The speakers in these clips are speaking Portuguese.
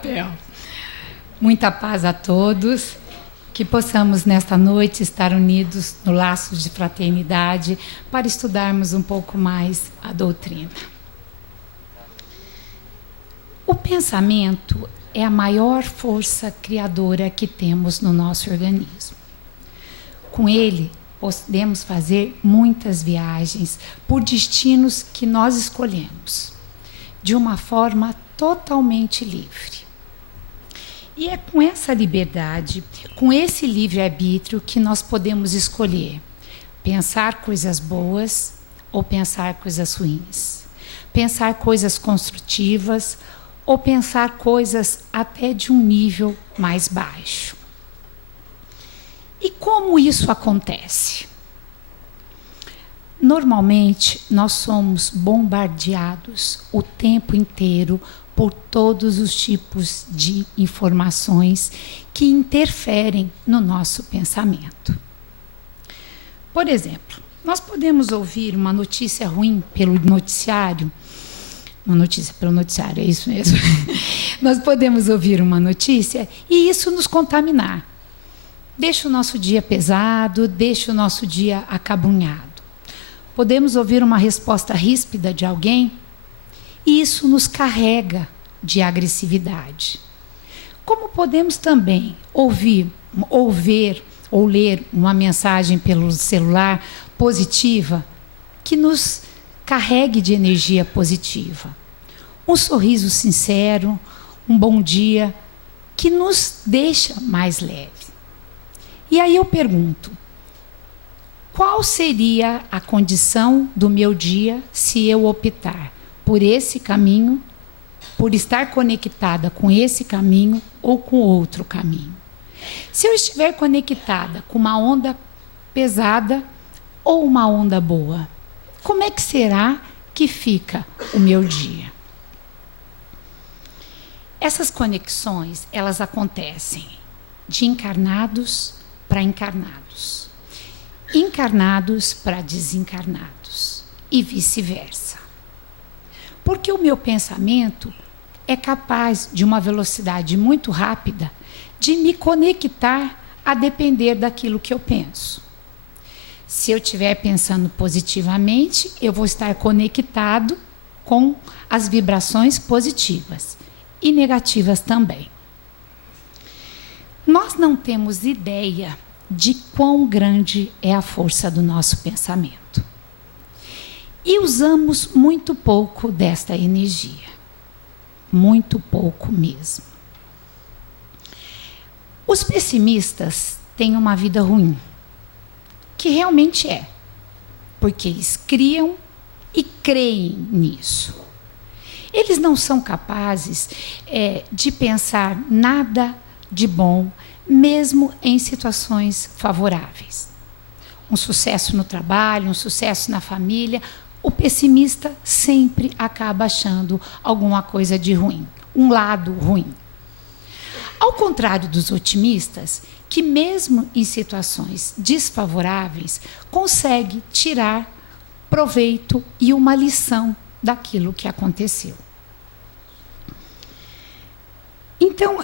chapéu. Muita paz a todos. Que possamos, nesta noite, estar unidos no laço de fraternidade para estudarmos um pouco mais a doutrina. O pensamento é a maior força criadora que temos no nosso organismo. Com ele, podemos fazer muitas viagens por destinos que nós escolhemos, de uma forma totalmente livre. E é com essa liberdade, com esse livre-arbítrio, que nós podemos escolher pensar coisas boas ou pensar coisas ruins, pensar coisas construtivas ou pensar coisas até de um nível mais baixo. E como isso acontece? Normalmente, nós somos bombardeados o tempo inteiro por todos os tipos de informações que interferem no nosso pensamento. Por exemplo, nós podemos ouvir uma notícia ruim pelo noticiário. Uma notícia pelo noticiário, é isso mesmo. Nós podemos ouvir uma notícia e isso nos contaminar. Deixa o nosso dia pesado, deixa o nosso dia acabrunhado. Podemos ouvir uma resposta ríspida de alguém e isso nos carrega de agressividade. Como podemos também ouvir ou ler uma mensagem pelo celular positiva que nos carregue de energia positiva. Um sorriso sincero, um bom dia, que nos deixa mais leve. E aí eu pergunto, qual seria a condição do meu dia se eu optar por esse caminho, por estar conectada com esse caminho ou com outro caminho? Se eu estiver conectada com uma onda pesada ou uma onda boa, como é que será que fica o meu dia? Essas conexões, elas acontecem de encarnados para encarnados, encarnados para desencarnados e vice-versa. Porque o meu pensamento é capaz, de uma velocidade muito rápida, de me conectar a depender daquilo que eu penso. Se eu estiver pensando positivamente, eu vou estar conectado com as vibrações positivas e negativas também. Nós não temos ideia de quão grande é a força do nosso pensamento. E usamos muito pouco desta energia. Muito pouco mesmo. Os pessimistas têm uma vida ruim, que realmente é, porque eles criam e creem nisso. Eles não são capazes de pensar nada de bom, mesmo em situações favoráveis. Um sucesso no trabalho, um sucesso na família, o pessimista sempre acaba achando alguma coisa de ruim, um lado ruim. Ao contrário dos otimistas, que mesmo em situações desfavoráveis, consegue tirar proveito e uma lição daquilo que aconteceu. Então,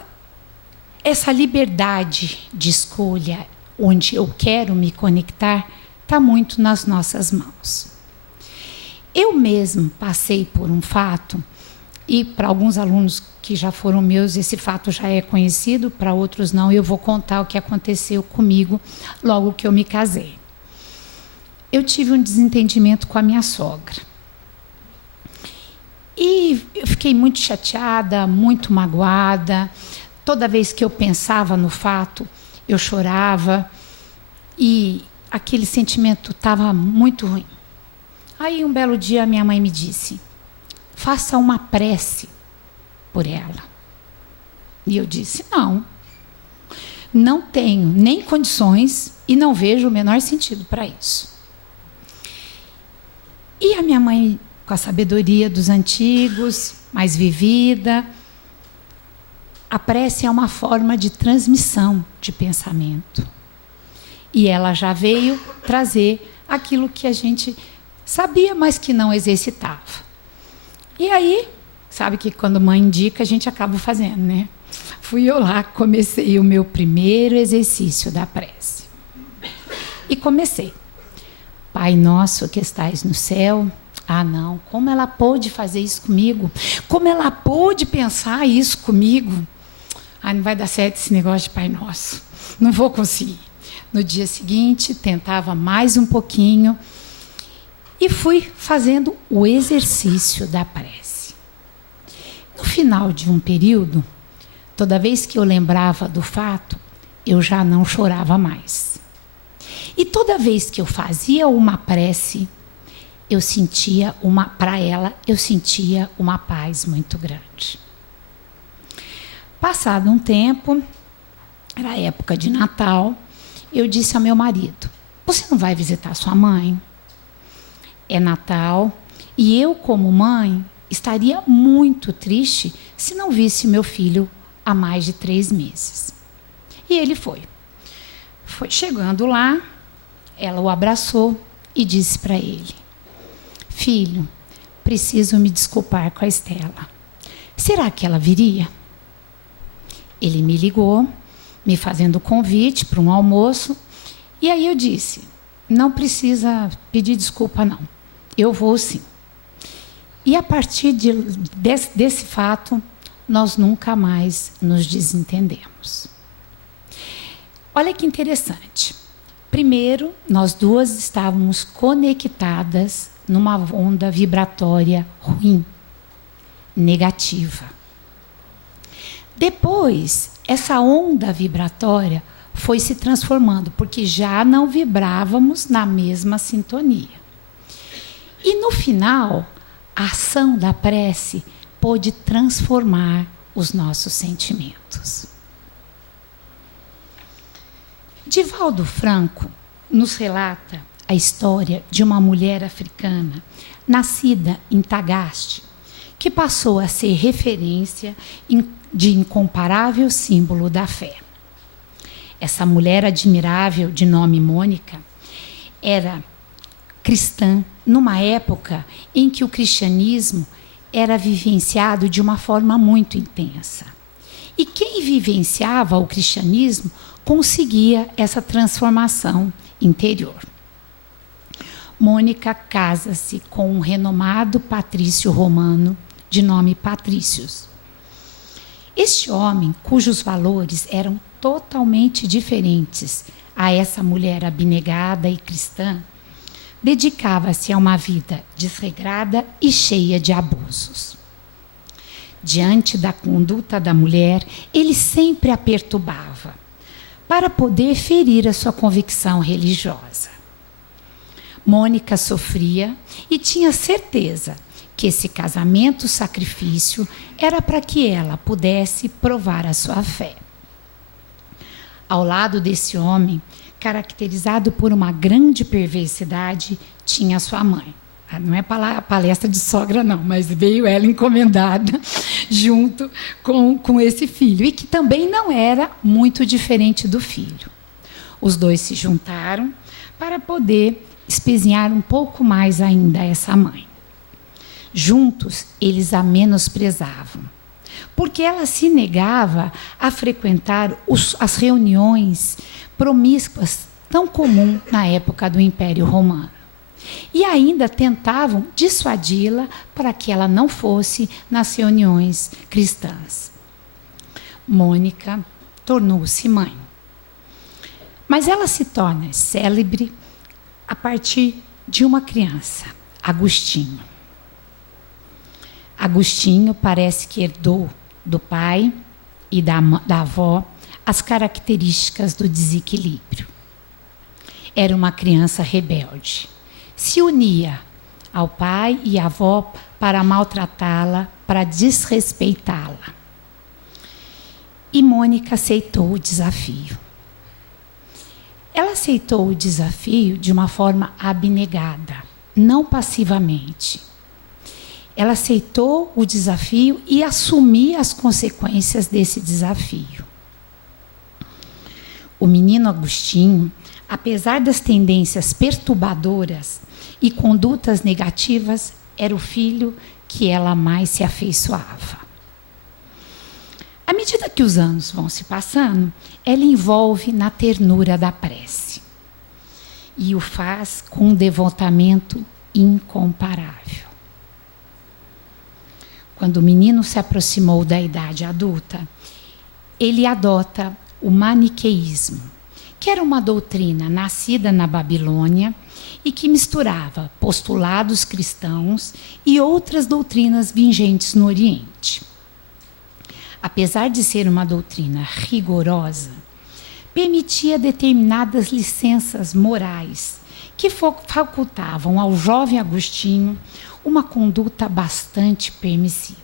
essa liberdade de escolha, onde eu quero me conectar, está muito nas nossas mãos. Eu mesmo passei por um fato, e para alguns alunos que já foram meus, esse fato já é conhecido, para outros não, eu vou contar o que aconteceu comigo logo que eu me casei. Eu tive um desentendimento com a minha sogra. E eu fiquei muito chateada, muito magoada. Toda vez que eu pensava no fato, eu chorava. E aquele sentimento estava muito ruim. Aí, um belo dia, minha mãe me disse, faça uma prece por ela. E eu disse, não tenho nem condições e não vejo o menor sentido para isso. E a minha mãe, com a sabedoria dos antigos, mais vivida, a prece é uma forma de transmissão de pensamento. E ela já veio trazer aquilo que a gente sabia, mas que não exercitava. E aí, sabe que quando mãe indica, a gente acaba fazendo, né? Fui eu lá, comecei o meu primeiro exercício da prece. E comecei. Pai nosso que estais no céu. Ah, não, como ela pôde fazer isso comigo? Como ela pôde pensar isso comigo? Ah, não vai dar certo esse negócio de Pai Nosso. Não vou conseguir. No dia seguinte, tentava mais um pouquinho e fui fazendo o exercício da prece. No final de um período, toda vez que eu lembrava do fato, eu já não chorava mais. E toda vez que eu fazia uma prece, eu sentia para ela, eu sentia uma paz muito grande. Passado um tempo, era época de Natal, eu disse ao meu marido: você não vai visitar sua mãe? É Natal e eu, como mãe, estaria muito triste se não visse meu filho há mais de 3 meses. E ele foi. Chegando lá, ela o abraçou e disse para ele: filho, preciso me desculpar com a Estela. Será que ela viria? Ele me ligou, me fazendo convite para um almoço, e aí eu disse: não precisa pedir desculpa, não. Eu vou sim. E a partir desse fato, nós nunca mais nos desentendemos. Olha que interessante. Primeiro, nós duas estávamos conectadas numa onda vibratória ruim, negativa. Depois, essa onda vibratória foi se transformando, porque já não vibrávamos na mesma sintonia. E no final, a ação da prece pôde transformar os nossos sentimentos. Divaldo Franco nos relata a história de uma mulher africana, nascida em Tagaste, que passou a ser referência de incomparável símbolo da fé. Essa mulher admirável, de nome Mônica, era cristã numa época em que o cristianismo era vivenciado de uma forma muito intensa. E quem vivenciava o cristianismo conseguia essa transformação interior. Mônica casa-se com um renomado patrício romano de nome Patrícios. Este homem, cujos valores eram totalmente diferentes a essa mulher abnegada e cristã, dedicava-se a uma vida desregrada e cheia de abusos. Diante da conduta da mulher, ele sempre a perturbava, para poder ferir a sua convicção religiosa. Mônica sofria e tinha certeza que esse casamento-sacrifício era para que ela pudesse provar a sua fé. Ao lado desse homem, caracterizado por uma grande perversidade, tinha sua mãe. Não é palestra de sogra, não, mas veio ela encomendada junto com esse filho, e que também não era muito diferente do filho. Os dois se juntaram para poder espezinhar um pouco mais ainda essa mãe. Juntos, eles a menosprezavam, porque ela se negava a frequentar as reuniões promíscuas tão comum na época do Império Romano. E ainda tentavam dissuadi-la para que ela não fosse nas reuniões cristãs. Mônica tornou-se mãe. Mas ela se torna célebre a partir de uma criança, Agostinho. Agostinho parece que herdou do pai e da avó as características do desequilíbrio. Era uma criança rebelde. Se unia ao pai e à avó para maltratá-la, para desrespeitá-la. E Mônica aceitou o desafio. Ela aceitou o desafio de uma forma abnegada, não passivamente. Ela aceitou o desafio e assumiu as consequências desse desafio. O menino Agostinho, apesar das tendências perturbadoras e condutas negativas, era o filho que ela mais se afeiçoava. À medida que os anos vão se passando, ela envolve na ternura da prece e o faz com um devotamento incomparável. Quando o menino se aproximou da idade adulta, ele adota o maniqueísmo, que era uma doutrina nascida na Babilônia e que misturava postulados cristãos e outras doutrinas vigentes no Oriente. Apesar de ser uma doutrina rigorosa, permitia determinadas licenças morais que facultavam ao jovem Agostinho uma conduta bastante permissiva.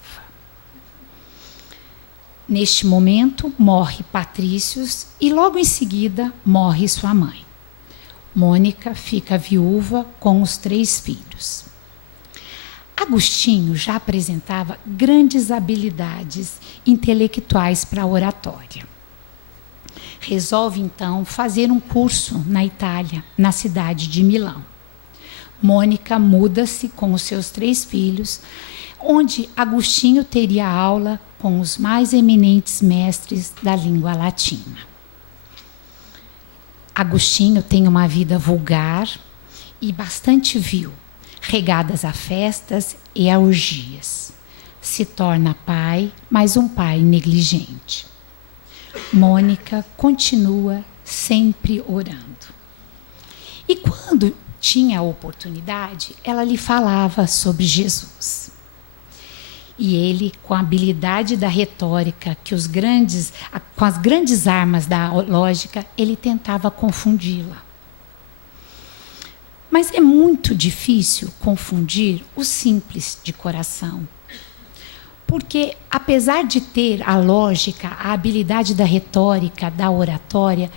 Neste momento, morre Patrícios e logo em seguida morre sua mãe. Mônica fica viúva com os 3 filhos. Agostinho já apresentava grandes habilidades intelectuais para a oratória. Resolve, então, fazer um curso na Itália, na cidade de Milão. Mônica muda-se com os seus 3 filhos, onde Agostinho teria aula com os mais eminentes mestres da língua latina. Agostinho tem uma vida vulgar e bastante vil, regadas a festas e a orgias. Se torna pai, mas um pai negligente. Mônica continua sempre orando. E quando tinha a oportunidade, ela lhe falava sobre Jesus. E ele, com a habilidade da retórica, com as grandes armas da lógica, ele tentava confundi-la. Mas é muito difícil confundir o simples de coração. Porque, apesar de ter a lógica, a habilidade da retórica, da oratória,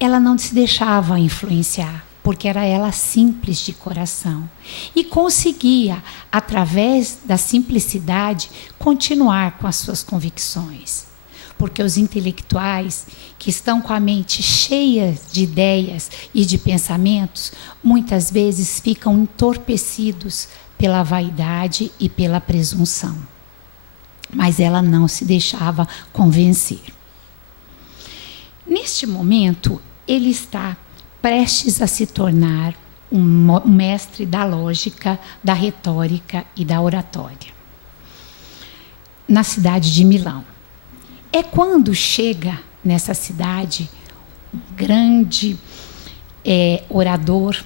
ela não se deixava influenciar, porque era ela simples de coração. E conseguia, através da simplicidade, continuar com as suas convicções. Porque os intelectuais, que estão com a mente cheia de ideias e de pensamentos, muitas vezes ficam entorpecidos pela vaidade e pela presunção. Mas ela não se deixava convencer. Neste momento, ele está prestes a se tornar um mestre da lógica, da retórica e da oratória, na cidade de Milão. É quando chega nessa cidade um grande orador,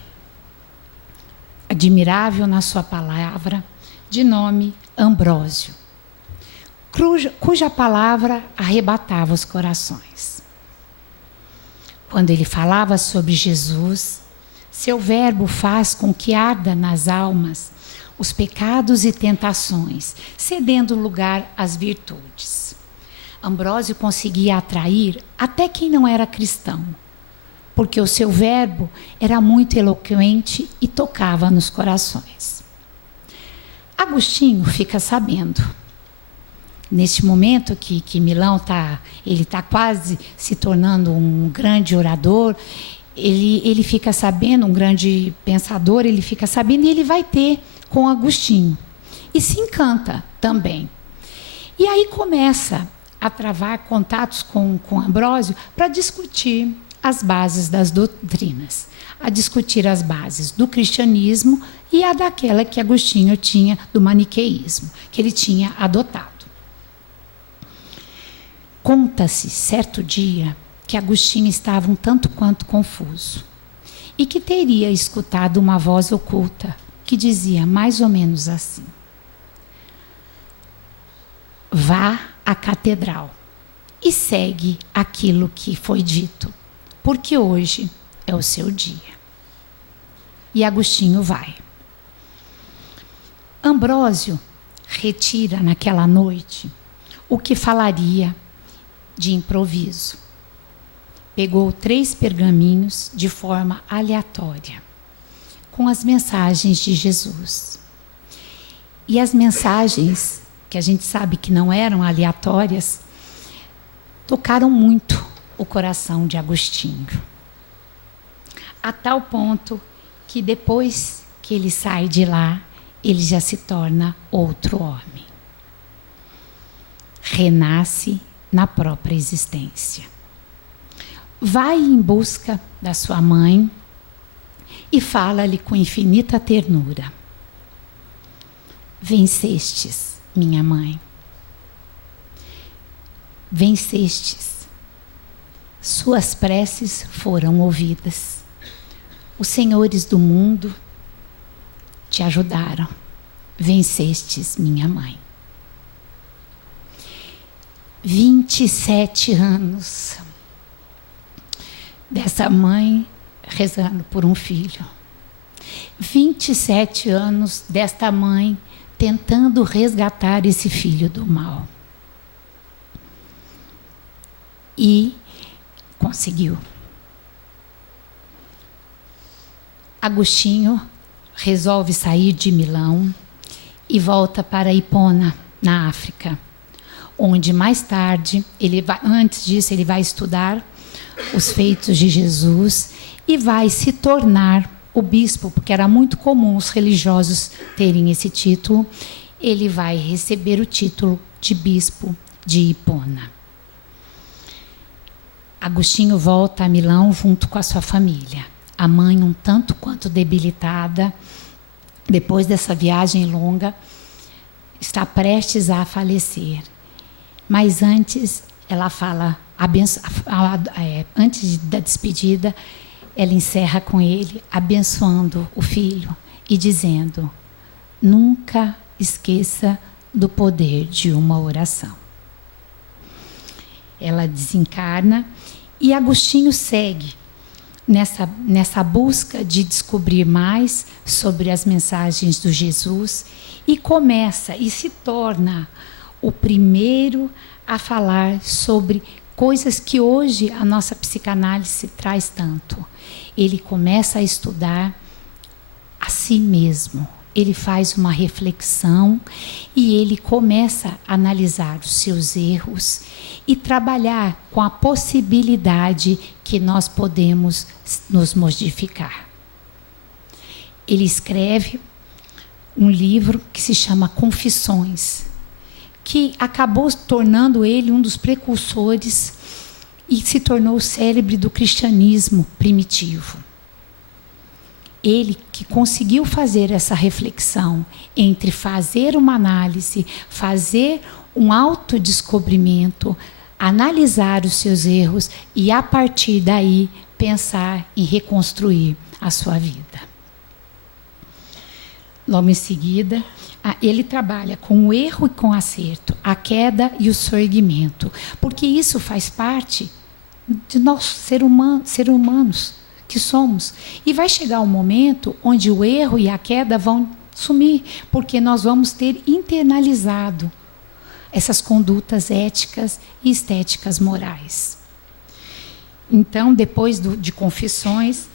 admirável na sua palavra, de nome Ambrósio, cuja palavra arrebatava os corações. Quando ele falava sobre Jesus, seu verbo faz com que arda nas almas os pecados e tentações, cedendo lugar às virtudes. Ambrósio conseguia atrair até quem não era cristão, porque o seu verbo era muito eloquente e tocava nos corações. Agostinho fica sabendo. Neste momento que Milão está quase se tornando um grande orador, ele fica sabendo, um grande pensador, ele fica sabendo e ele vai ter com Agostinho. E se encanta também. E aí começa a travar contatos com Ambrósio para discutir as bases das doutrinas, a discutir as bases do cristianismo e a daquela que Agostinho tinha, do maniqueísmo, que ele tinha adotado. Conta-se, certo dia, que Agostinho estava um tanto quanto confuso e que teria escutado uma voz oculta que dizia mais ou menos assim: vá à catedral e segue aquilo que foi dito, porque hoje é o seu dia. E Agostinho vai. Ambrósio retira naquela noite o que falaria de improviso. Pegou 3 pergaminhos de forma aleatória, com as mensagens de Jesus. E as mensagens, que a gente sabe que não eram aleatórias, tocaram muito o coração de Agostinho. A tal ponto que depois que ele sai de lá, ele já se torna outro homem. Renasce na própria existência. Vai em busca da sua mãe e fala-lhe com infinita ternura: vencestes, minha mãe. Vencestes. Suas preces foram ouvidas. Os senhores do mundo te ajudaram. Vencestes, minha mãe. 27 anos dessa mãe rezando por um filho. 27 anos desta mãe tentando resgatar esse filho do mal. E conseguiu. Agostinho resolve sair de Milão e volta para Hipona, na África, onde mais tarde, antes disso, ele vai estudar os feitos de Jesus e vai se tornar o bispo, porque era muito comum os religiosos terem esse título. Ele vai receber o título de bispo de Hipona. Agostinho volta a Milão junto com a sua família. A mãe, um tanto quanto debilitada, depois dessa viagem longa, está prestes a falecer. Mas antes, ela fala, antes da despedida, ela encerra com ele, abençoando o filho e dizendo: nunca esqueça do poder de uma oração. Ela desencarna e Agostinho segue nessa busca de descobrir mais sobre as mensagens do Jesus e começa e se torna o primeiro a falar sobre coisas que hoje a nossa psicanálise traz tanto. Ele começa a estudar a si mesmo. Ele faz uma reflexão e ele começa a analisar os seus erros e trabalhar com a possibilidade que nós podemos nos modificar. Ele escreve um livro que se chama Confissões, que acabou tornando ele um dos precursores e se tornou o célebre do cristianismo primitivo. Ele que conseguiu fazer essa reflexão entre fazer uma análise, fazer um autodescobrimento, analisar os seus erros e, a partir daí, pensar em reconstruir a sua vida. Logo em seguida, ele trabalha com o erro e com o acerto, a queda e o soerguimento, porque isso faz parte de nós, seres humanos que somos. E vai chegar um momento onde o erro e a queda vão sumir, porque nós vamos ter internalizado essas condutas éticas e estéticas morais. Então, depois de Confissões,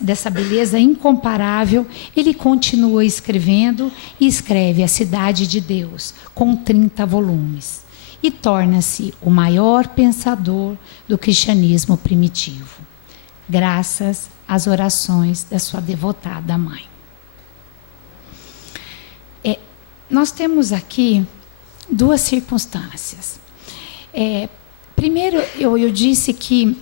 dessa beleza incomparável, ele continua escrevendo e escreve A Cidade de Deus, com 30 volumes, e torna-se o maior pensador do cristianismo primitivo, graças às orações da sua devotada mãe. Nós temos aqui duas circunstâncias. Primeiro, eu disse que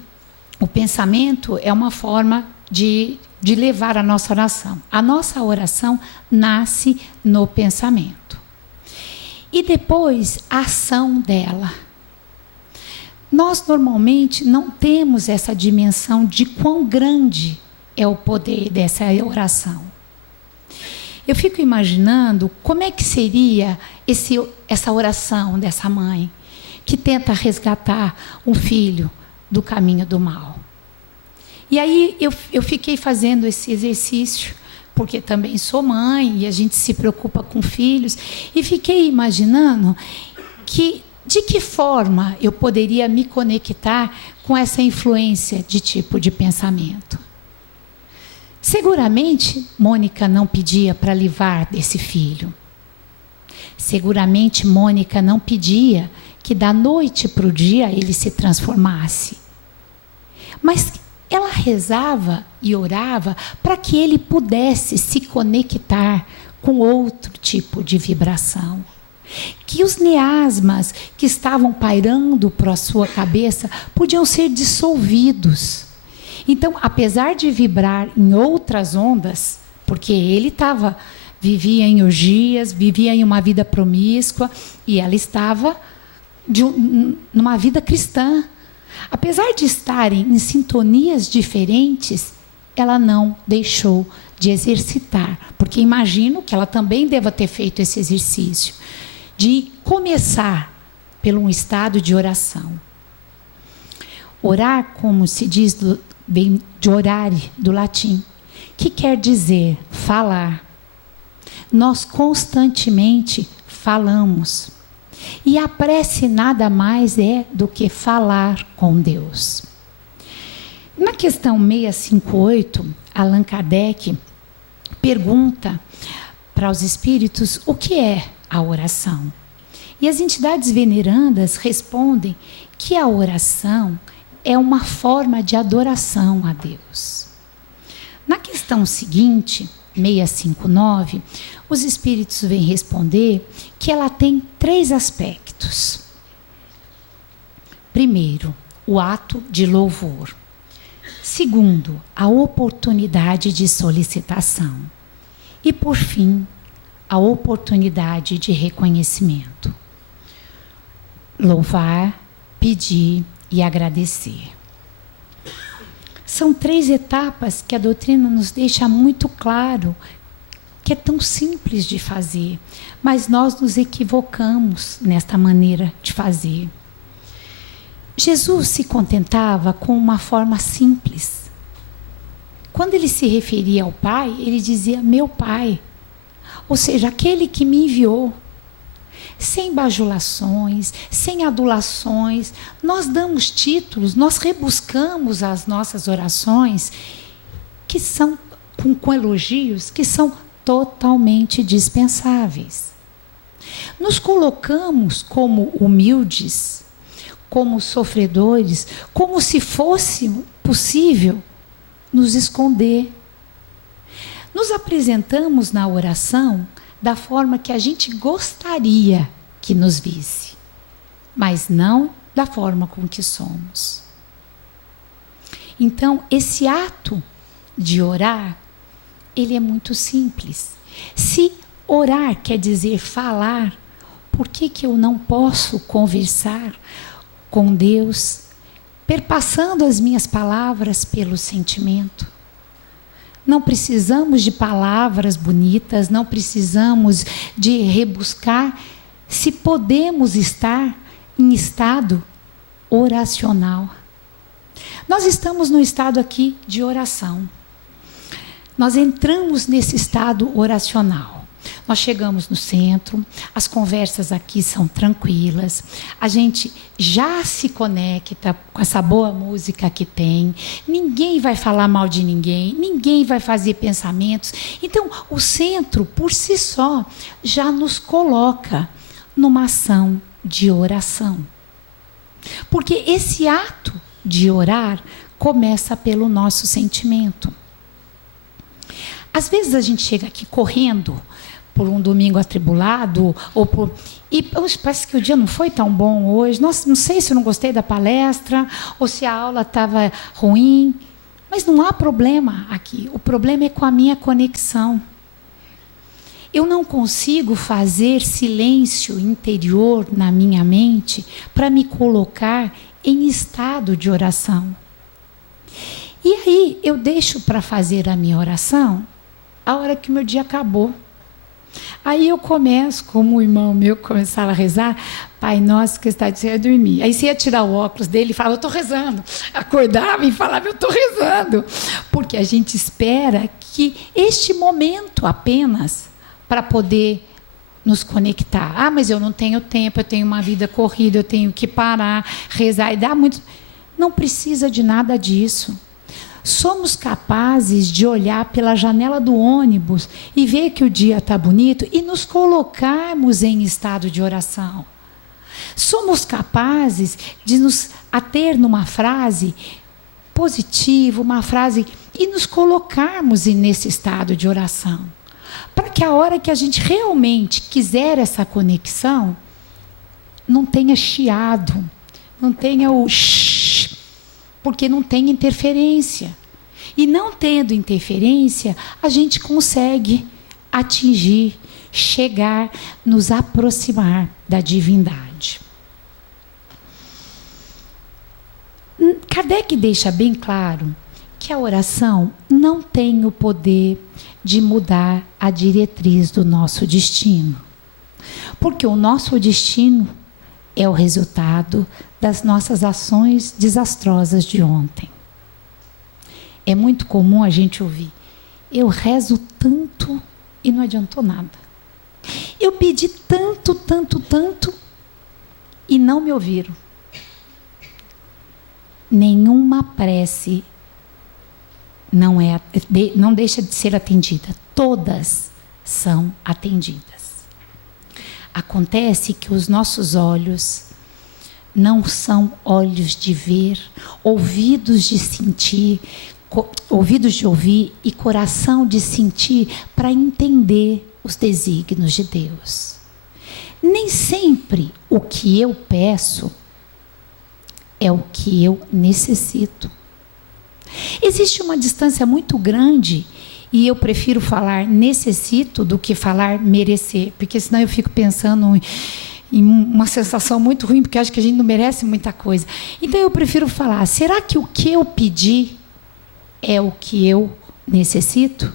o pensamento é uma forma de levar a nossa oração. A nossa oração nasce no pensamento. E depois, a ação dela. Nós, normalmente, não temos essa dimensão de quão grande é o poder dessa oração. Eu fico imaginando como é que seria essa oração dessa mãe que tenta resgatar um filho do caminho do mal. E aí eu fiquei fazendo esse exercício, porque também sou mãe e a gente se preocupa com filhos, e fiquei imaginando de que forma eu poderia me conectar com essa influência de tipo de pensamento. Seguramente, Mônica não pedia para livrar desse filho. Seguramente, Mônica não pedia que da noite para o dia ele se transformasse. Mas ela rezava e orava para que ele pudesse se conectar com outro tipo de vibração. Que os miasmas que estavam pairando para a sua cabeça podiam ser dissolvidos. Então, apesar de vibrar em outras ondas, porque ele vivia em orgias, vivia em uma vida promíscua, e ela estava numa vida cristã. Apesar de estarem em sintonias diferentes, ela não deixou de exercitar, porque imagino que ela também deva ter feito esse exercício, de começar pelo um estado de oração. Orar, como se diz, vem de orare, do latim, que quer dizer falar. Nós constantemente falamos. E a prece nada mais é do que falar com Deus. Na questão 658, Allan Kardec pergunta para os espíritos o que é a oração. E as entidades venerandas respondem que a oração é uma forma de adoração a Deus. Na questão seguinte, 659, os espíritos vêm responder que ela tem 3 aspectos. Primeiro, o ato de louvor. Segundo, a oportunidade de solicitação. E, por fim, a oportunidade de reconhecimento. Louvar, pedir e agradecer. São 3 etapas que a doutrina nos deixa muito claro, que é tão simples de fazer, mas nós nos equivocamos nesta maneira de fazer. Jesus se contentava com uma forma simples. Quando ele se referia ao Pai, ele dizia, meu Pai, ou seja, aquele que me enviou. Sem bajulações, sem adulações, nós damos títulos, nós rebuscamos as nossas orações, que são com elogios, que são totalmente dispensáveis. Nos colocamos como humildes, como sofredores, como se fosse possível nos esconder. Nos apresentamos na oração da forma que a gente gostaria que nos visse, mas não da forma com que somos. Então, esse ato de orar, ele é muito simples. Se orar quer dizer falar, por que eu não posso conversar com Deus, perpassando as minhas palavras pelo sentimento? Não precisamos de palavras bonitas, não precisamos de rebuscar, se podemos estar em estado oracional. Nós estamos no estado aqui de oração. Nós entramos nesse estado oracional. Nós chegamos no centro, as conversas aqui são tranquilas, a gente já se conecta com essa boa música que tem, ninguém vai falar mal de ninguém, ninguém vai fazer pensamentos. Então, o centro, por si só, já nos coloca numa ação de oração. Porque esse ato de orar começa pelo nosso sentimento. Às vezes a gente chega aqui correndo por um domingo atribulado, e parece que o dia não foi tão bom hoje. Nossa, não sei se eu não gostei da palestra, ou se a aula estava ruim, mas não há problema aqui. O problema é com a minha conexão. Eu não consigo fazer silêncio interior na minha mente para me colocar em estado de oração. E aí eu deixo para fazer a minha oração a hora que o meu dia acabou. Aí eu começo, como o irmão meu começava a rezar, Pai nosso que está de céu, eu dormir. Aí você ia tirar o óculos dele e falava, eu estou rezando. Acordava e falava, eu estou rezando. Porque a gente espera que este momento apenas para poder nos conectar. Ah, mas eu não tenho tempo, eu tenho uma vida corrida, eu tenho que parar, rezar e dar muito. Não precisa de nada disso. Somos capazes de olhar pela janela do ônibus e ver que o dia está bonito e nos colocarmos em estado de oração. Somos capazes de nos ater numa frase positiva, uma frase, e nos colocarmos nesse estado de oração. para que a hora que a gente realmente quiser essa conexão, não tenha chiado, não tenha o shh, porque não tem interferência. E não tendo interferência, a gente consegue atingir, chegar, nos aproximar da divindade. Kardec deixa bem claro que a oração não tem o poder de mudar a diretriz do nosso destino. Porque o nosso destino é o resultado das nossas ações desastrosas de ontem. É muito comum a gente ouvir: eu rezo tanto e não adiantou nada. Eu pedi tanto, tanto, tanto e não me ouviram. Nenhuma prece não deixa de ser atendida. Todas são atendidas. Acontece que os nossos olhos não são olhos de ver, ouvidos de sentir, ouvidos de ouvir e coração de sentir para entender os desígnios de Deus. Nem sempre o que eu peço é o que eu necessito. Existe uma distância muito grande e eu prefiro falar necessito do que falar merecer, porque senão eu fico pensando em uma sensação muito ruim, porque acho que a gente não merece muita coisa. Então eu prefiro falar: será que o que eu pedi é o que eu necessito?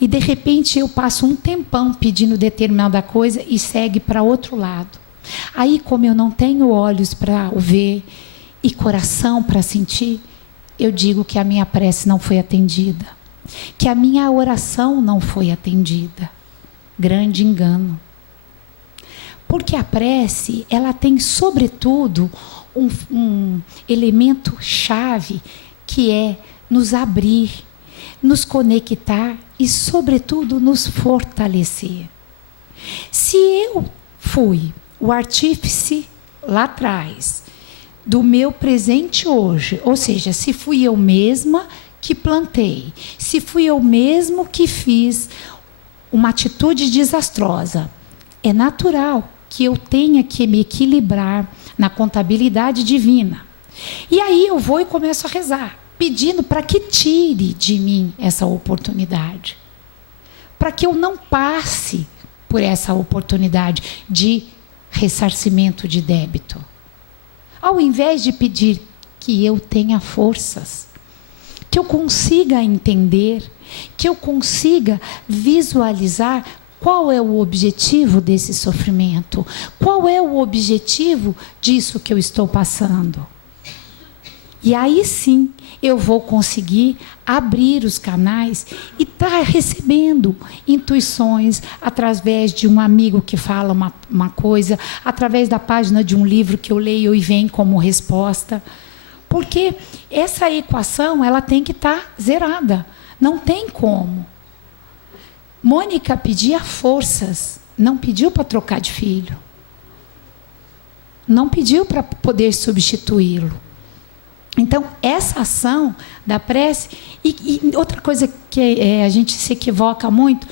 E de repente eu passo um tempão pedindo determinada coisa e segue para outro lado. Aí, como eu não tenho olhos para ver e coração para sentir, eu digo que a minha prece não foi atendida, que a minha oração não foi atendida. Grande engano. Porque a prece, ela tem, sobretudo, um elemento chave, que é nos abrir, nos conectar e, sobretudo, nos fortalecer. Se eu fui o artífice lá atrás do meu presente hoje, ou seja, se fui eu mesma que plantei, se fui eu mesmo que fiz uma atitude desastrosa, é natural que eu tenha que me equilibrar na contabilidade divina. E aí eu vou e começo a rezar, pedindo para que tire de mim essa oportunidade, para que eu não passe por essa oportunidade de ressarcimento de débito. Ao invés de pedir que eu tenha forças, que eu consiga entender, que eu consiga visualizar qual é o objetivo desse sofrimento, qual é o objetivo disso que eu estou passando. E aí sim eu vou conseguir abrir os canais e estar recebendo intuições através de um amigo que fala uma coisa, através da página de um livro que eu leio e vem como resposta. Porque essa equação ela tem que estar zerada. Não tem como. Mônica pedia forças, não pediu para trocar de filho. Não pediu para poder substituí-lo. Então, essa ação da prece... E outra coisa que a gente se equivoca muito,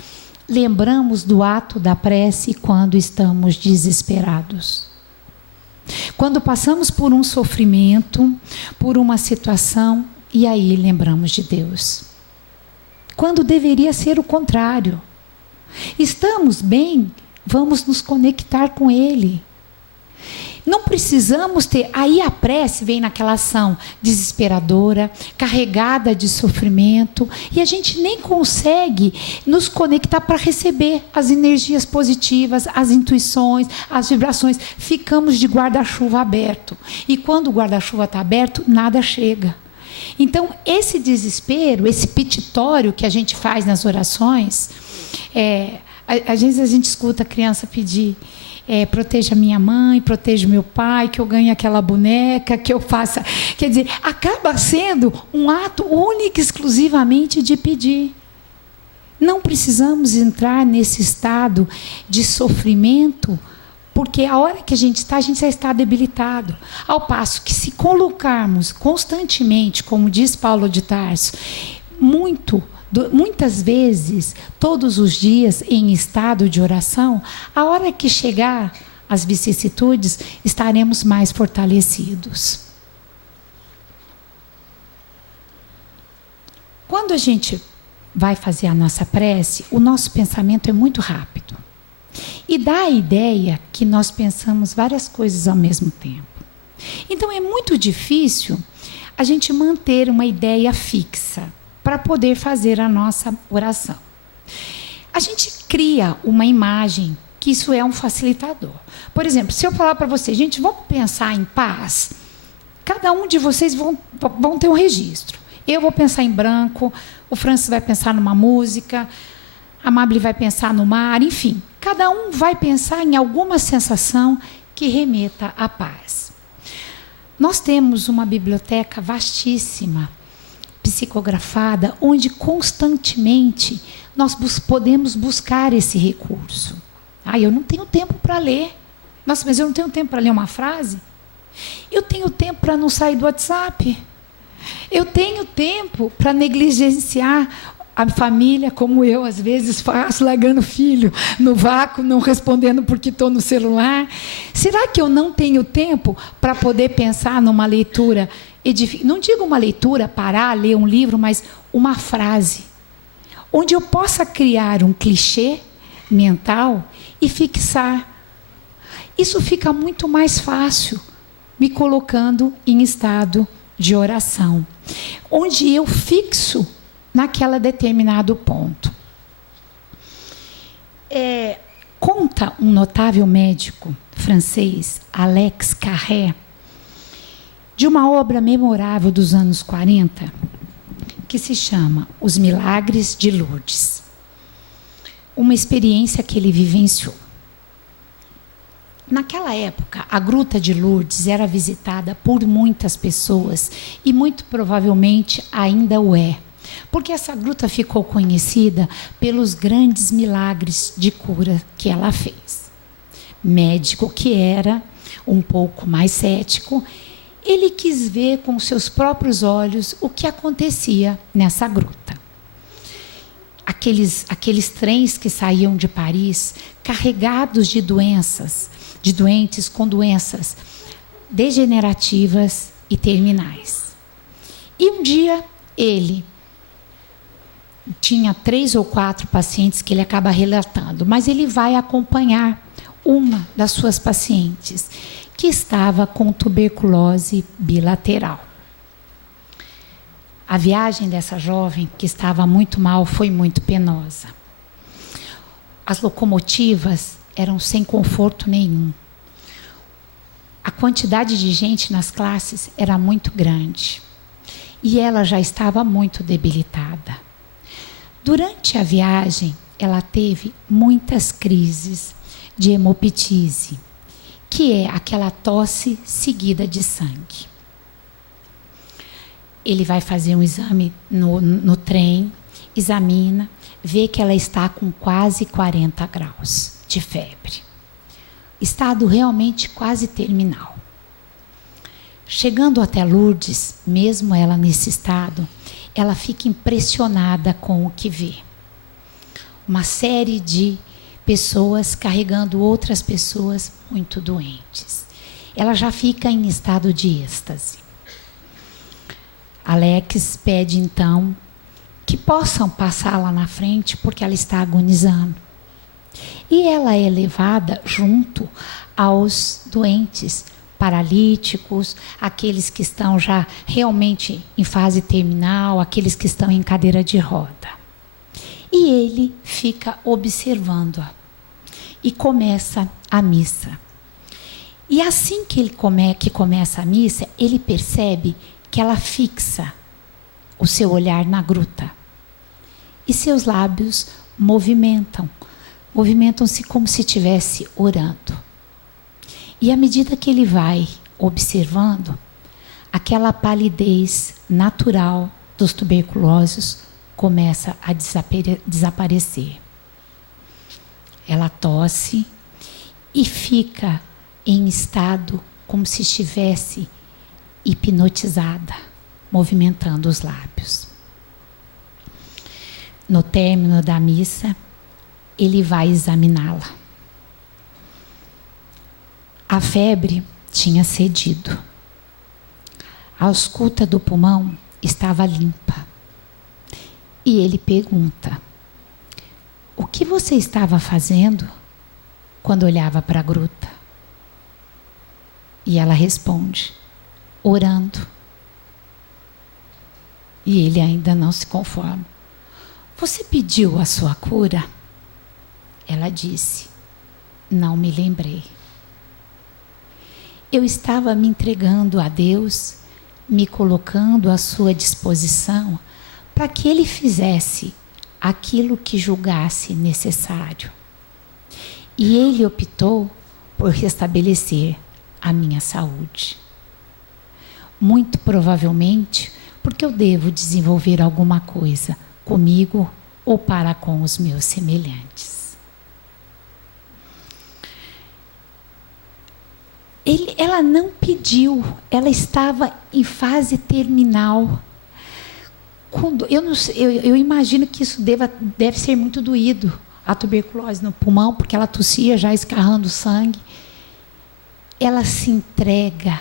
lembramos do ato da prece quando estamos desesperados. Quando passamos por um sofrimento, por uma situação, e aí lembramos de Deus. Quando deveria ser o contrário. Estamos bem, vamos nos conectar com Ele. Não precisamos ter... Aí a prece vem naquela ação desesperadora, carregada de sofrimento, e a gente nem consegue nos conectar para receber as energias positivas, as intuições, as vibrações. Ficamos de guarda-chuva aberto. E quando o guarda-chuva está aberto, nada chega. Então, esse desespero, esse petitório que a gente faz nas orações, às vezes a gente escuta a criança pedir... proteja minha mãe, proteja meu pai, que eu ganhe aquela boneca, que eu faça... Quer dizer, acaba sendo um ato único e exclusivamente de pedir. Não precisamos entrar nesse estado de sofrimento, porque a hora que a gente já está debilitado. Ao passo que, se colocarmos constantemente, como diz Paulo de Tarso, muito muitas vezes, todos os dias, em estado de oração, a hora que chegar as vicissitudes, estaremos mais fortalecidos. Quando a gente vai fazer a nossa prece, o nosso pensamento é muito rápido. E dá a ideia que nós pensamos várias coisas ao mesmo tempo. Então é muito difícil a gente manter uma ideia fixa para poder fazer a nossa oração. A gente cria uma imagem, que isso é um facilitador. Por exemplo, se eu falar para vocês, gente, vamos pensar em paz, cada um de vocês vão ter um registro. Eu vou pensar em branco, o Francis vai pensar numa música, a Mabel vai pensar no mar, enfim. Cada um vai pensar em alguma sensação que remeta à paz. Nós temos uma biblioteca vastíssima, psicografada, onde constantemente nós podemos buscar esse recurso. Eu não tenho tempo para ler. Nossa, mas eu não tenho tempo para ler uma frase? Eu tenho tempo para não sair do WhatsApp. Eu tenho tempo para negligenciar a família, como eu às vezes faço, largando o filho no vácuo, não respondendo porque estou no celular. Será que eu não tenho tempo para poder pensar numa leitura? Não digo uma leitura, parar, ler um livro, mas uma frase, onde eu possa criar um clichê mental e fixar. Isso fica muito mais fácil, me colocando em estado de oração, onde eu fixo naquele determinado ponto. Conta um notável médico francês, Alex Carré, de uma obra memorável dos anos 40, que se chama Os Milagres de Lourdes. Uma experiência que ele vivenciou. Naquela época, a Gruta de Lourdes era visitada por muitas pessoas e muito provavelmente ainda o é, porque essa gruta ficou conhecida pelos grandes milagres de cura que ela fez. Médico que era um pouco mais cético, ele quis ver com seus próprios olhos o que acontecia nessa gruta. Aqueles trens que saíam de Paris carregados de doentes com doenças degenerativas e terminais. E um dia ele tinha 3 ou 4 pacientes que ele acaba relatando, mas ele vai acompanhar uma das suas pacientes que estava com tuberculose bilateral. A viagem dessa jovem, que estava muito mal, foi muito penosa. As locomotivas eram sem conforto nenhum. A quantidade de gente nas classes era muito grande. E ela já estava muito debilitada. Durante a viagem, ela teve muitas crises de hemoptise, que é aquela tosse seguida de sangue. Ele vai fazer um exame no trem, examina, vê que ela está com quase 40 graus de febre. Estado realmente quase terminal. Chegando até Lourdes, mesmo ela nesse estado, ela fica impressionada com o que vê. Uma série de pessoas carregando outras pessoas muito doentes. Ela já fica em estado de êxtase. Alex pede então que possam passar lá na frente porque ela está agonizando. E ela é levada junto aos doentes paralíticos, aqueles que estão já realmente em fase terminal, aqueles que estão em cadeira de roda. E ele fica observando-a e começa a missa. E assim que começa a missa, ele percebe que ela fixa o seu olhar na gruta. E seus lábios movimentam-se como se estivesse orando. E à medida que ele vai observando, aquela palidez natural dos tuberculosos começa a desaparecer. Ela tosse e fica em estado como se estivesse hipnotizada, movimentando os lábios. no término da missa, ele vai examiná-la. A febre tinha cedido. A ausculta do pulmão estava limpa. E ele pergunta: o que você estava fazendo quando olhava para a gruta? E ela responde: orando. E ele ainda não se conforma. Você pediu a sua cura? Ela disse: não me lembrei. Eu estava me entregando a Deus, me colocando à sua disposição para que Ele fizesse aquilo que julgasse necessário. E Ele optou por restabelecer a minha saúde. Muito provavelmente porque eu devo desenvolver alguma coisa comigo ou para com os meus semelhantes. Ela não pediu, ela estava em fase terminal. Eu imagino que isso deve ser muito doído, a tuberculose no pulmão, porque ela tossia já escarrando sangue. Ela se entrega,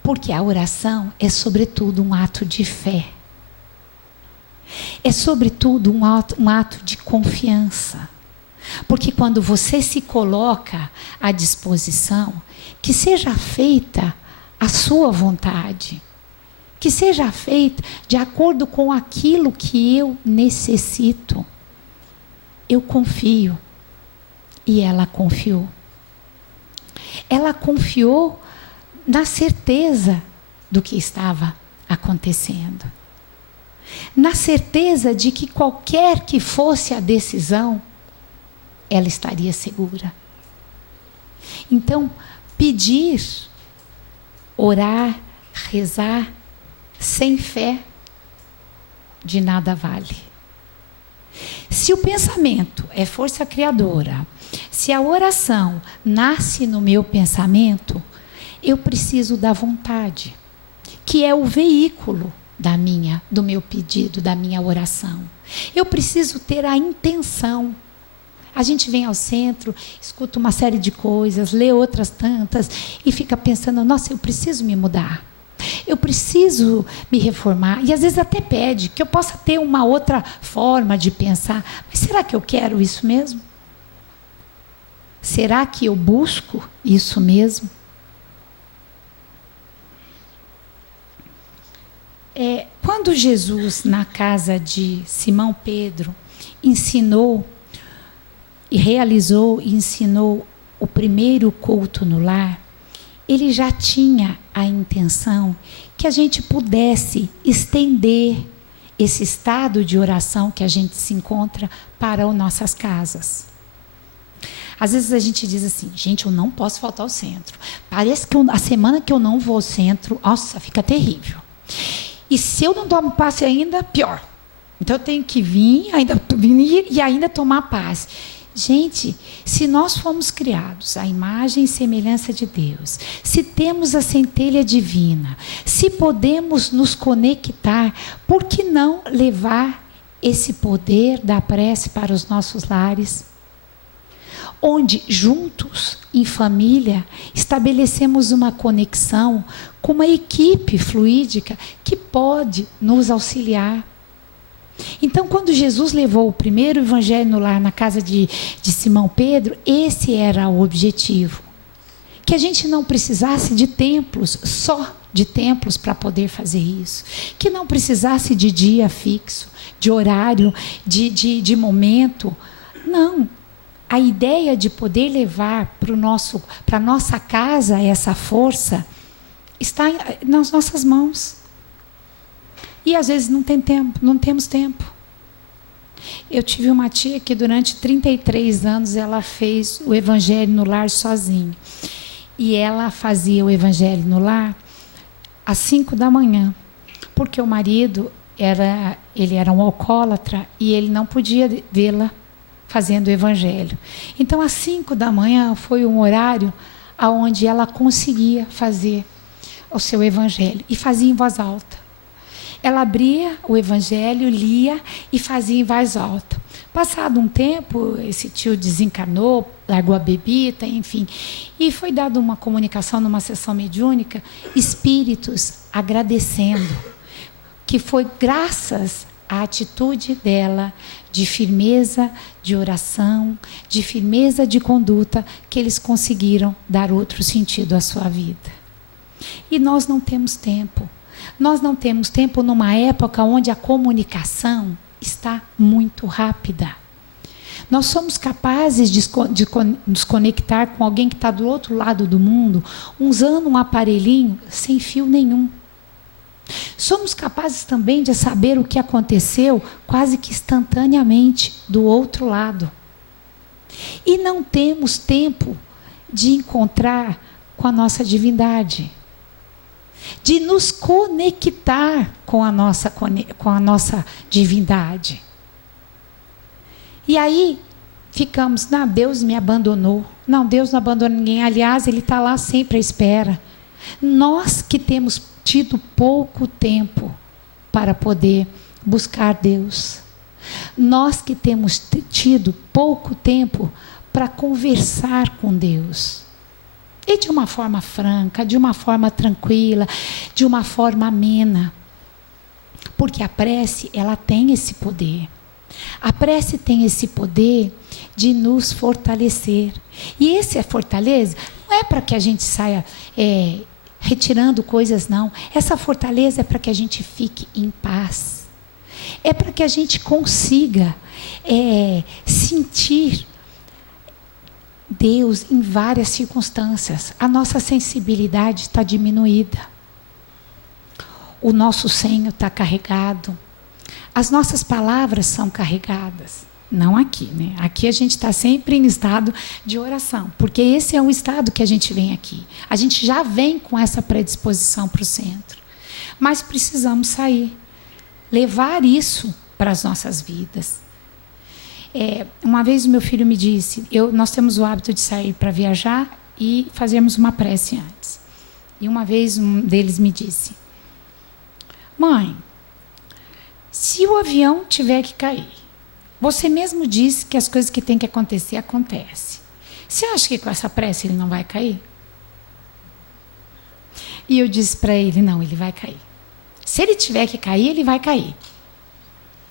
porque a oração é sobretudo um ato de fé. É sobretudo um ato de confiança. Porque quando você se coloca à disposição, que seja feita a sua vontade, que seja feita de acordo com aquilo que eu necessito. Eu confio. E ela confiou. Ela confiou na certeza do que estava acontecendo. Na certeza de que qualquer que fosse a decisão, ela estaria segura. Então, pedir, orar, rezar, sem fé, de nada vale. Se o pensamento é força criadora, se a oração nasce no meu pensamento, eu preciso da vontade, que é o veículo do meu pedido, da minha oração. Eu preciso ter a intenção. A gente vem ao centro, escuta uma série de coisas, lê outras tantas e fica pensando: nossa, eu preciso me mudar. Eu preciso me reformar. E às vezes até pede que eu possa ter uma outra forma de pensar. Mas será que eu quero isso mesmo? Será que eu busco isso mesmo? Quando Jesus, na casa de Simão Pedro, ensinou o primeiro culto no lar, ele já tinha a intenção que a gente pudesse estender esse estado de oração que a gente se encontra para as nossas casas. Às vezes a gente diz assim: gente, eu não posso faltar ao centro. Parece que a semana que eu não vou ao centro, nossa, fica terrível. E se eu não tomo passe ainda, pior. Então eu tenho que vir e ainda tomar passe. Gente, se nós fomos criados à imagem e semelhança de Deus, se temos a centelha divina, se podemos nos conectar, por que não levar esse poder da prece para os nossos lares? Onde, juntos, em família, estabelecemos uma conexão com uma equipe fluídica que pode nos auxiliar. Então, quando Jesus levou o primeiro evangelho no lar na casa de Simão Pedro, esse era o objetivo. Que a gente não precisasse de templos, só de templos para poder fazer isso. Que não precisasse de dia fixo, de horário, de momento. Não. A ideia de poder levar para a nossa casa essa força está nas nossas mãos. E às vezes não temos tempo. Eu tive uma tia que durante 33 anos ela fez o evangelho no lar sozinha. E ela fazia o evangelho no lar às 5 da manhã. Porque o marido era um alcoólatra e ele não podia vê-la fazendo o evangelho. Então, às 5 da manhã foi um horário onde ela conseguia fazer o seu evangelho. E fazia em voz alta. Ela abria o evangelho, lia e fazia em voz alta. Passado um tempo, esse tio desencarnou, largou a bebida, enfim. E foi dada uma comunicação numa sessão mediúnica, espíritos agradecendo, que foi graças à atitude dela, de firmeza de oração, de firmeza de conduta, que eles conseguiram dar outro sentido à sua vida. E nós não temos tempo. Nós não temos tempo numa época onde a comunicação está muito rápida. Nós somos capazes de nos conectar com alguém que está do outro lado do mundo, usando um aparelhinho sem fio nenhum. Somos capazes também de saber o que aconteceu quase que instantaneamente do outro lado. E não temos tempo de encontrar com a nossa divindade, de nos conectar com a nossa divindade. E aí ficamos, não, Deus me abandonou. Não, Deus não abandona ninguém. Aliás, Ele está lá sempre à espera. Nós que temos tido pouco tempo para poder buscar Deus. Nós que temos tido pouco tempo para conversar com Deus. E de uma forma franca, de uma forma tranquila, de uma forma amena. Porque a prece, ela tem esse poder. A prece tem esse poder de nos fortalecer. E esse fortaleza não é para que a gente saia retirando coisas, não. Essa fortaleza é para que a gente fique em paz. É para que a gente consiga sentir Deus em várias circunstâncias. A nossa sensibilidade está diminuída. O nosso senho está carregado. As nossas palavras são carregadas. Não aqui, né? Aqui a gente está sempre em estado de oração, porque esse é o estado que a gente vem aqui. A gente já vem com essa predisposição para o centro. Mas precisamos sair, levar isso para as nossas vidas. Uma vez o meu filho me disse, nós temos o hábito de sair para viajar e fazermos uma prece antes. E uma vez um deles me disse, mãe, se o avião tiver que cair, você mesmo disse que as coisas que têm que acontecer, acontecem. Você acha que com essa prece ele não vai cair? E eu disse para ele, não, ele vai cair. Se ele tiver que cair, ele vai cair.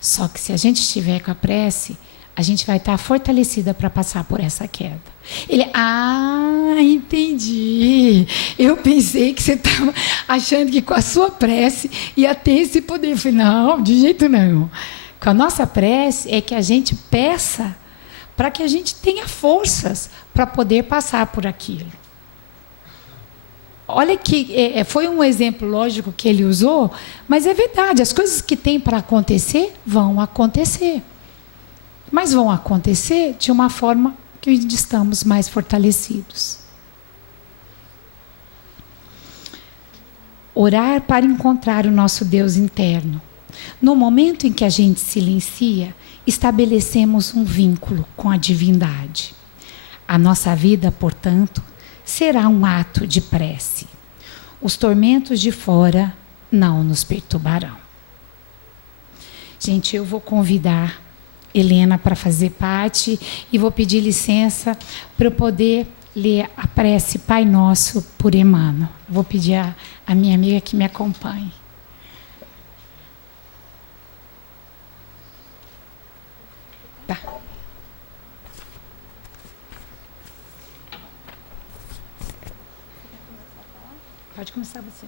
Só que se a gente estiver com a prece, a gente vai estar fortalecida para passar por essa queda. Ele, entendi. Eu pensei que você estava achando que com a sua prece ia ter esse poder. Eu falei, não, de jeito nenhum. Com a nossa prece é que a gente peça para que a gente tenha forças para poder passar por aquilo. Olha que foi um exemplo lógico que ele usou, mas é verdade, as coisas que tem para acontecer, vão acontecer. Mas vão acontecer de uma forma que estamos mais fortalecidos. Orar para encontrar o nosso Deus interno. No momento em que a gente silencia, estabelecemos um vínculo com a divindade. A nossa vida, portanto, será um ato de prece. Os tormentos de fora não nos perturbarão. Gente, eu vou convidar Helena para fazer parte e vou pedir licença para eu poder ler a prece Pai Nosso por Emmanuel. Vou pedir a minha amiga que me acompanhe. Tá. Pode começar você.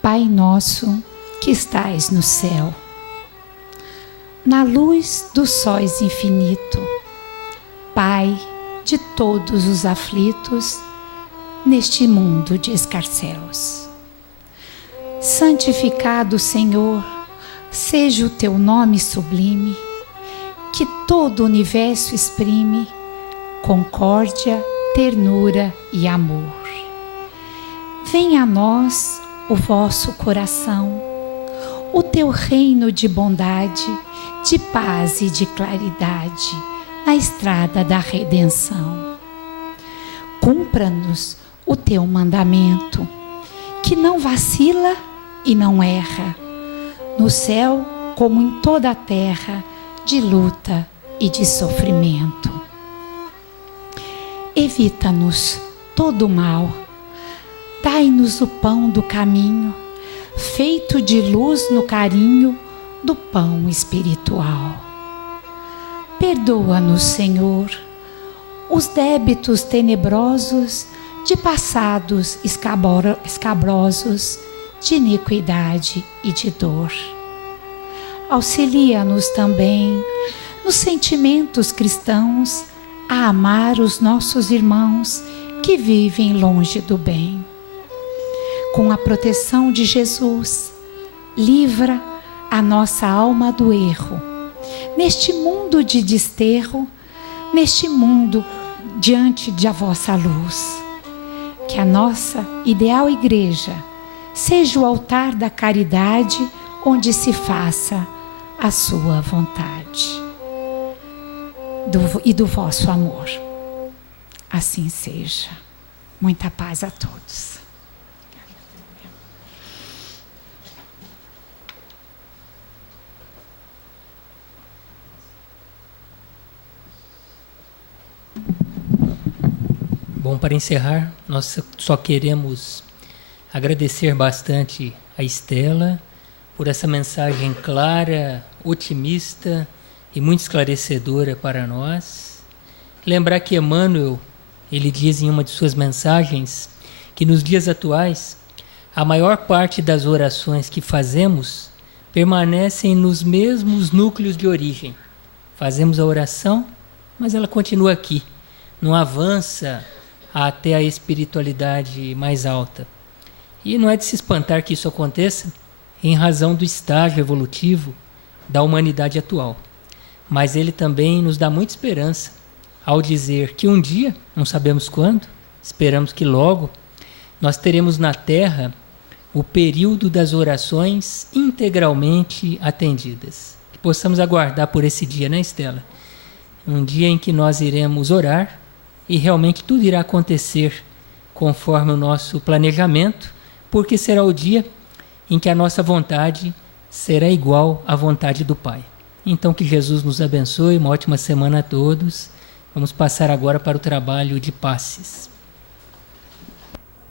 Pai nosso que estais no céu, na luz dos sóis infinito, Pai de todos os aflitos neste mundo de escarcéus. Santificado, Senhor, seja o teu nome sublime, que todo o universo exprime concórdia, ternura e amor. Venha a nós o vosso coração, o teu reino de bondade, de paz e de claridade, na estrada da redenção. cumpra-nos o teu mandamento, que não vacila e não erra, no céu como em toda a terra, de luta e de sofrimento. Evita-nos todo o mal, dai-nos o pão do caminho, feito de luz no carinho do pão espiritual. Perdoa-nos, Senhor, os débitos tenebrosos de passados escabrosos, de iniquidade e de dor. Auxilia-nos também nos sentimentos cristãos a amar os nossos irmãos que vivem longe do bem. Com a proteção de Jesus, livra a nossa alma do erro, neste mundo de desterro, neste mundo diante da vossa luz. Que a nossa ideal igreja seja o altar da caridade, onde se faça a sua vontade e do vosso amor. Assim seja. Muita paz a todos. Bom, para encerrar, nós só queremos agradecer bastante a Estela por essa mensagem clara, otimista e muito esclarecedora para nós. Lembrar que Emmanuel, ele diz em uma de suas mensagens que nos dias atuais, a maior parte das orações que fazemos permanecem nos mesmos núcleos de origem. Fazemos a oração, mas ela continua aqui, não avança até a espiritualidade mais alta. E não é de se espantar que isso aconteça em razão do estágio evolutivo da humanidade atual. Mas ele também nos dá muita esperança ao dizer que um dia, não sabemos quando, esperamos que logo, nós teremos na Terra o período das orações integralmente atendidas. Que possamos aguardar por esse dia, né, Estela? Um dia em que nós iremos orar e realmente tudo irá acontecer conforme o nosso planejamento, porque será o dia em que a nossa vontade será igual à vontade do Pai. Então que Jesus nos abençoe, uma ótima semana a todos. Vamos passar agora para o trabalho de passes.